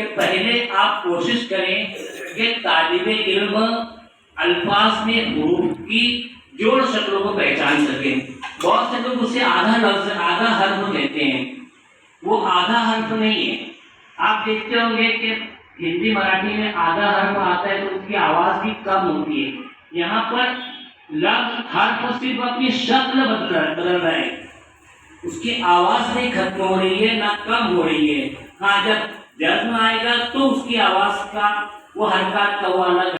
कि पहले आप कोशिश करें कि तालिबे इल्म अल्फाज में हुरूफ की जोड़ शक्लों को पहचान सकें। बहुत से लोग उसे आधा लफ्ज आधा हर्फ कहते हैं, वो आधा हर्फ नहीं है। आप देखते होंगे कि हिंदी मराठी में आधा हर्फ आता है तो उसकी आवाज भी कम होती है। यहाँ पर लफ्ज हर्फ सिर्फ अपनी शक्ल बदल रहा है, उसकी आवाज नहीं खत्म हो रही है ना कम हो रही है। हाँ, जब जज्म आएगा तो उसकी आवाज का वो हरकत का वो अलग